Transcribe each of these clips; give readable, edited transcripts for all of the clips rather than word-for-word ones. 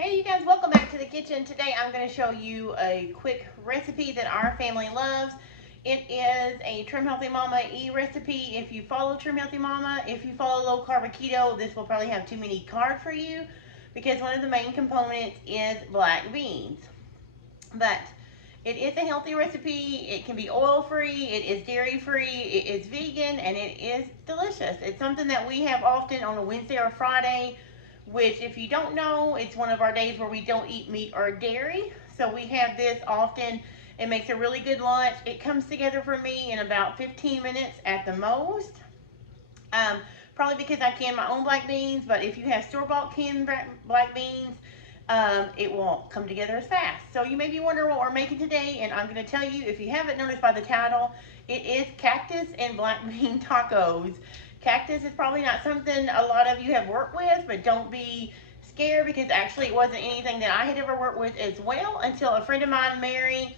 Hey you guys, welcome back to the kitchen. Today I'm going to show you a quick recipe that our family loves. It is a Trim Healthy Mama recipe. If you follow Trim Healthy Mama, if you follow low carb or keto, this will probably have too many carbs for you because one of the main components is black beans. But it is a healthy recipe. It can be oil free, it is dairy free, it is vegan, and it is delicious. It's something that we have often on a Wednesday or Friday, which if you don't know, it's one of our days where we don't eat meat or dairy. So we have this often. It makes a really good lunch. It comes together for me in about 15 minutes at the most. Probably because I can my own black beans, but if you have store-bought canned black beans, it won't come together as fast. So you may be wondering what we're making today, and I'm going to tell you, if you haven't noticed by the title, it is cactus and black bean tacos. Cactus is probably not something a lot of you have worked with, but don't be scared because actually it wasn't anything that I had ever worked with as well until a friend of mine, Mary,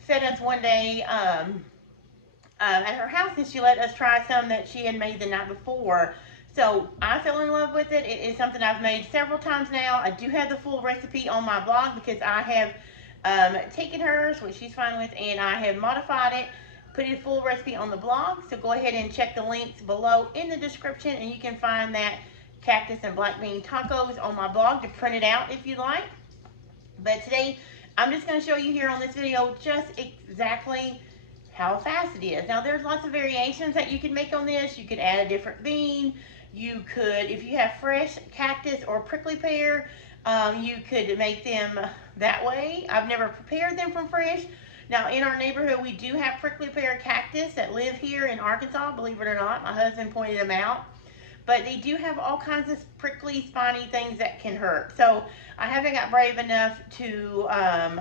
fed us one day at her house, and she let us try some that she had made the night before. So I fell in love with it. It is something I've made several times now. I do have the full recipe on my blog because I have taken hers, which she's fine with, and I have modified it, put a full recipe on the blog. So go ahead and check the links below in the description, and you can find that cactus and black bean tacos on my blog to print it out if you like. But today, I'm just going to show you here on this video just exactly how fast it is. Now, there's lots of variations that you can make on this. You could add a different bean. You could, if you have fresh cactus or prickly pear, you could make them that way. I've never prepared them from fresh. Now, in our neighborhood, we do have prickly pear cactus that live here in Arkansas, believe it or not. My husband pointed them out. But they do have all kinds of prickly, spiny things that can hurt. So I haven't got brave enough to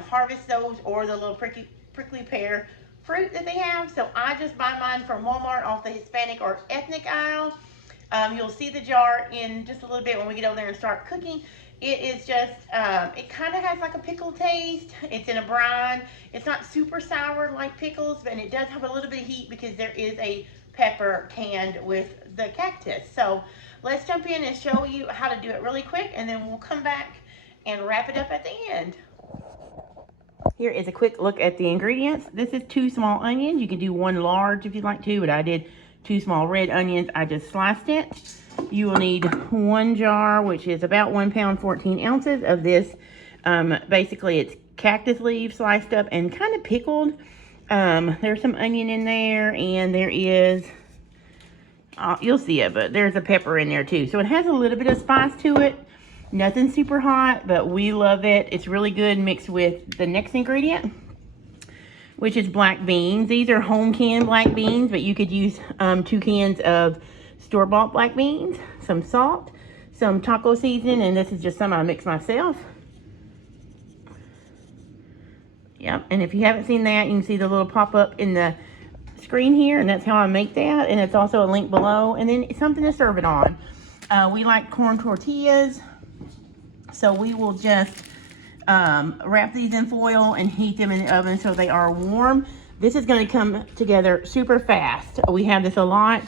harvest those or the little prickly pear fruit that they have. So I just buy mine from Walmart off the Hispanic or ethnic aisle. You'll see the jar in just a little bit when we get over there and start cooking. It is just, it kind of has like a pickle taste. It's in a brine. It's not super sour like pickles, but it does have a little bit of heat because there is a pepper canned with the cactus. So let's jump in and show you how to do it really quick, and then we'll come back and wrap it up at the end. Here is a quick look at the ingredients. This is 2 small onions. You can do 1 large if you'd like to, but I did 2 small red onions. I just sliced it. You will need 1 jar, which is about 1 pound, 14 ounces of this. Basically, it's cactus leaves sliced up and kind of pickled. There's some onion in there, and there is, you'll see it, but there's a pepper in there too. So it has a little bit of spice to it. Nothing super hot, but we love it. It's really good mixed with the next ingredient, which is black beans. These are home canned black beans, but you could use 2 cans of store-bought black beans, some salt, some taco seasoning, and this is just some I mix myself. Yep, and if you haven't seen that, you can see the little pop-up in the screen here, and that's how I make that, and it's also a link below, and then something to serve it on. We like corn tortillas, so we will just wrap these in foil and heat them in the oven so they are warm. This is going to come together super fast. We have this a lot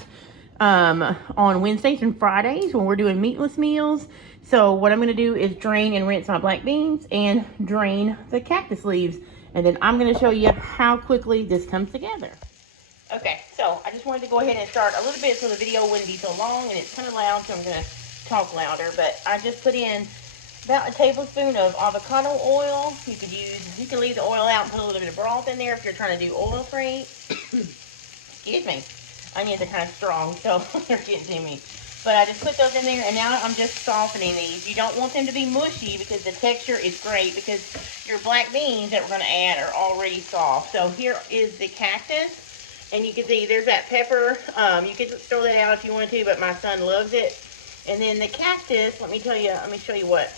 on Wednesdays and Fridays when we're doing meatless meals. So what I'm going to do is drain and rinse my black beans and drain the cactus leaves. And then I'm going to show you how quickly this comes together. Okay, so I just wanted to go ahead and start a little bit so the video wouldn't be so long, and it's kind of loud, so I'm going to talk louder. But I just put in about a tablespoon of avocado oil. You can leave the oil out and put a little bit of broth in there if you're trying to do oil free. Excuse me. Onions are kind of strong, so they're getting to me. But I just put those in there, and now I'm just softening these. You don't want them to be mushy because the texture is great because your black beans that we're going to add are already soft. So here is the cactus, and you can see there's that pepper. You could throw that out if you wanted to, but my son loves it. And then the cactus, let me show you what.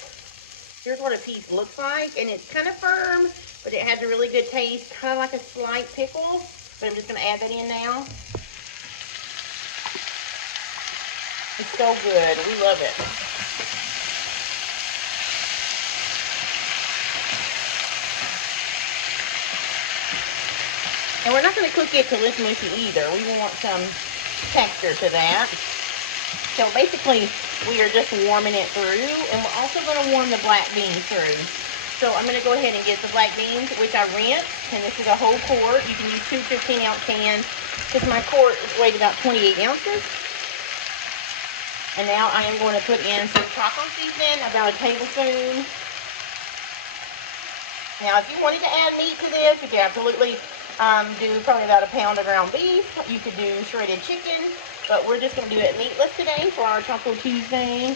Here's what a piece looks like, and it's kind of firm, but it has a really good taste, kind of like a slight pickle. But I'm just going to add that in now. It's so good. We love it. And we're not going to cook it till it's mushy either. We want some texture to that. So basically, We are just warming it through, and we're also going to warm the black beans through. So I'm going to go ahead and get the black beans, which I rinsed, and this is a whole quart. You can use 2 15-ounce cans, because my quart weighs about 28 ounces. And now I am going to put in some taco seasoning, about a tablespoon. Now, if you wanted to add meat to this, you could absolutely do probably about a pound of ground beef. You could do shredded chicken, but we're just going to do it meatless today for our Taco Tuesday.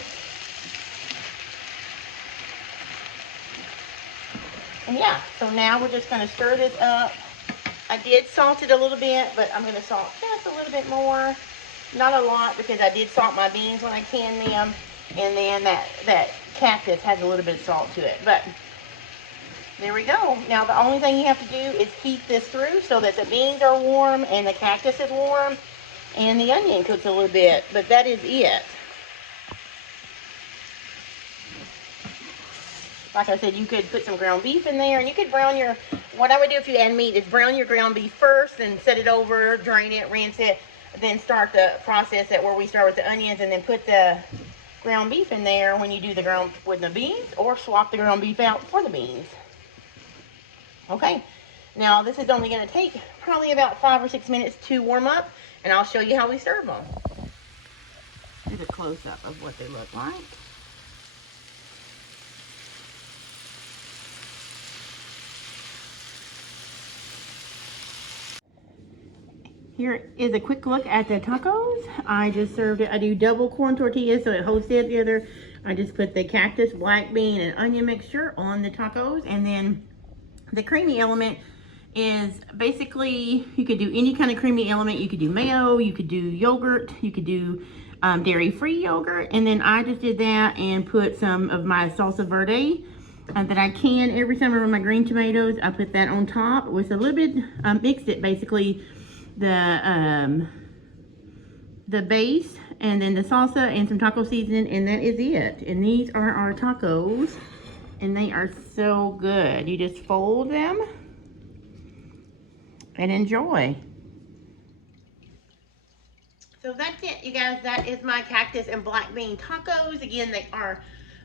And yeah, so now we're just going to stir this up. I did salt it a little bit, but I'm going to salt just a little bit more. Not a lot, because I did salt my beans when I canned them. And then that Cactus has a little bit of salt to it. But there we go. Now the only thing you have to do is heat this through so that the beans are warm and the Cactus is warm and the onion cooks a little bit. But that is it. Like I said, you could put some ground beef in there, and you could brown your, what I would do if you add meat is brown your ground beef first and set it over, drain it, rinse it, then start the process where we start with the onions, and then put the ground beef in there when you do the ground with the beans, or swap the ground beef out for the beans. Okay, now this is only going to take probably about 5 or 6 minutes to warm up, and I'll show you how we serve them. Here's a close-up of what they look like. Here is a quick look at the tacos. I just served it. I do double corn tortillas so it holds it together. I just put the Cactus, black bean, and onion mixture on the tacos, and then the creamy element is basically, you could do any kind of creamy element. You could do mayo, you could do yogurt, you could do dairy-free yogurt, and then I just did that and put some of my salsa verde that I can every summer with my green tomatoes. I put that on top with a little bit, mixed it basically, the base, and then the salsa and some taco seasoning, and that is it. And these are our tacos, and they are so good. You just fold them and enjoy. So that's it, you guys. That is my Cactus and black bean tacos. Again, they are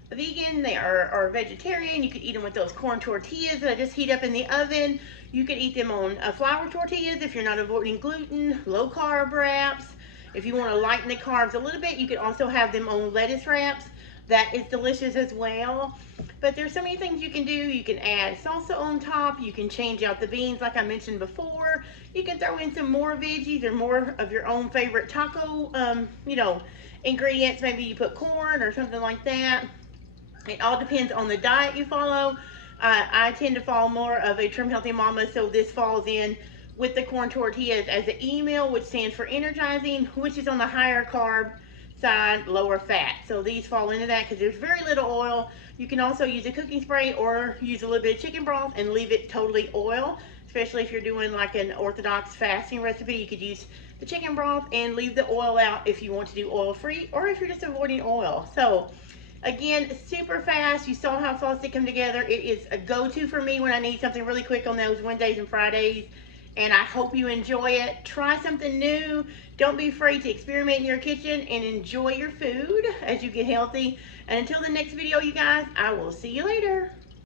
vegan, they are vegetarian. You could eat them with those corn tortillas that I just heat up in the oven. You could eat them on flour tortillas if you're not avoiding gluten, low carb wraps. If you want to lighten the carbs a little bit, you could also have them on lettuce wraps. That is delicious as well. But there's so many things you can do. You can add salsa on top. You can change out the beans like I mentioned before. You can throw in some more veggies or more of your own favorite taco, ingredients. Maybe you put corn or something like that. It all depends on the diet you follow. I tend to follow more of a Trim Healthy Mama, so this falls in with the corn tortillas as an E-meal, which stands for energizing, which is on the higher carb side, lower fat. So these fall into that because there's very little oil. You can also use a cooking spray or use a little bit of chicken broth and leave it totally oil, especially if you're doing like an orthodox fasting recipe. You could use the chicken broth and leave the oil out if you want to do oil-free, or if you're just avoiding oil. So again, super fast. You saw how fast they come together. It is a go-to for me when I need something really quick on those Wednesdays and Fridays. And I hope you enjoy it. Try something new. Don't be afraid to experiment in your kitchen and enjoy your food as you get healthy. And until the next video, you guys, I will see you later.